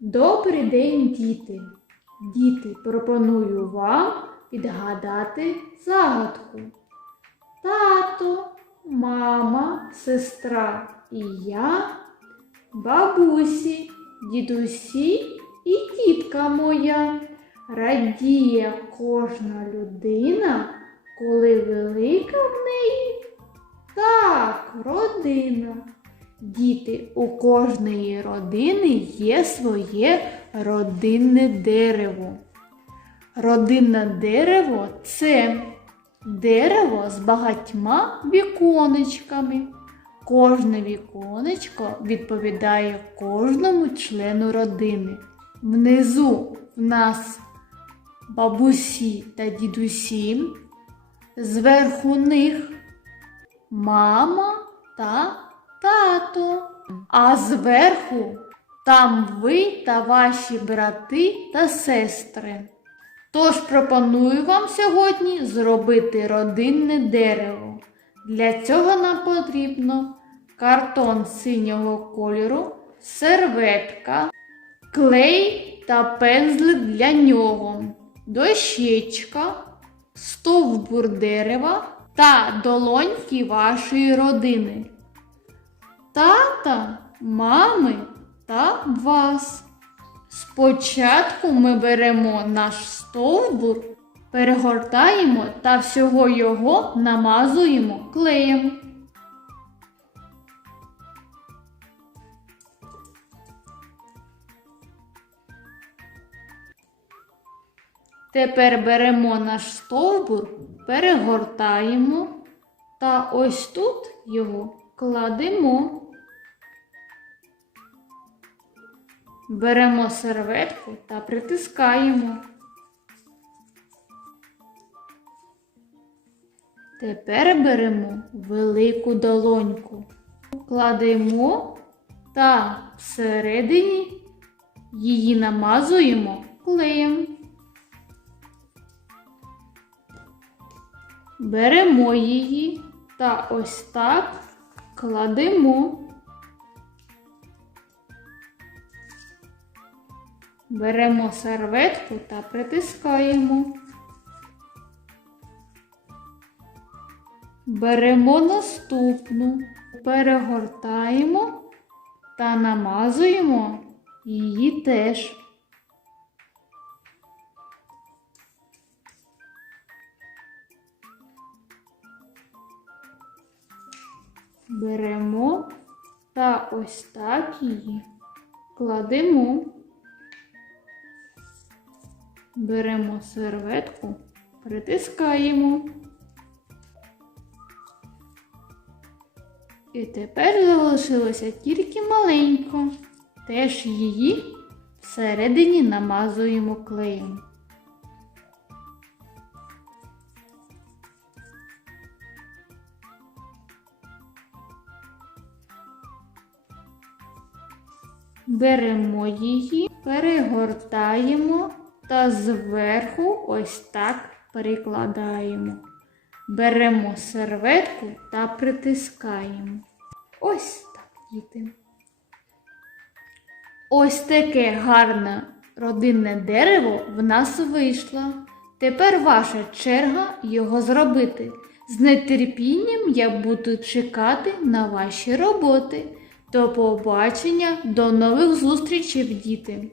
Добрий день, діти! Діти, пропоную вам відгадати загадку. Тато, мама, сестра і я, бабусі, дідусі і тітка моя. Радіє кожна людина, коли велика в неї. Так, родина. Діти, у кожної родини є своє родинне дерево. Родинне дерево це дерево з багатьма віконечками. Кожне віконечко відповідає кожному члену родини. Внизу в нас бабусі та дідусі, зверху них мама та тато. А зверху там ви та ваші брати та сестри. Тож пропоную вам сьогодні зробити родинне дерево. Для цього нам потрібно картон синього кольору, серветка, клей та пензлик для нього, дощечка, стовбур дерева та долоньки вашої родини тата, мами та вас. Спочатку ми беремо наш стовбур, перегортаємо та всього його намазуємо клеєм. Тепер беремо наш стовбур, перегортаємо та ось тут його кладемо. Беремо серветку та притискаємо. Тепер беремо велику долоньку, кладемо та всередині її намазуємо клеєм. Беремо її та ось так кладемо. Беремо серветку та притискаємо. Беремо наступну, перегортаємо та намазуємо її теж. Беремо та ось так її кладемо. Беремо серветку, притискаємо. І тепер залишилося тільки маленько. Теж її всередині намазуємо клеєм. Беремо її, перегортаємо та зверху ось так перекладаємо. Беремо серветку та притискаємо. Ось так, діти. Ось таке гарне родинне дерево в нас вийшло. Тепер ваша черга його зробити. З нетерпінням я буду чекати на ваші роботи. До побачення, до нових зустрічей, діти!